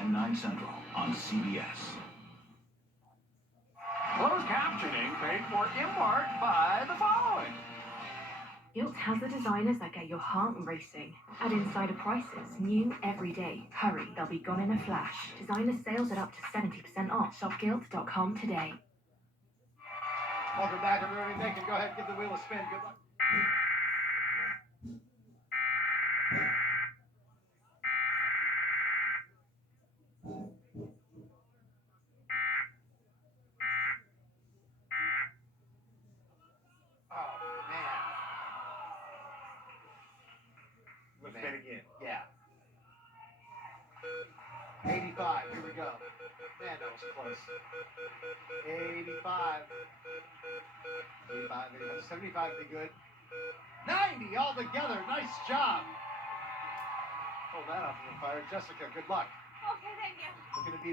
and 9 Central on CBS. Closed captioning paid for in part by the following. Gilt has the designers that get your heart racing. At insider prices, new every day. Hurry, they'll be gone in a flash. Designer sales at up to 70% off. Shopgilt.com today. Welcome back, everybody. Thank you. Go ahead, give the wheel a spin. Good luck. Let's spin again. Yeah. 85. Here we go. Man, that was close. 85. 85. 75 would be good. 90 altogether. Nice job. Pull that off of the fire. Jessica, good luck. Okay, thank you. Looking to be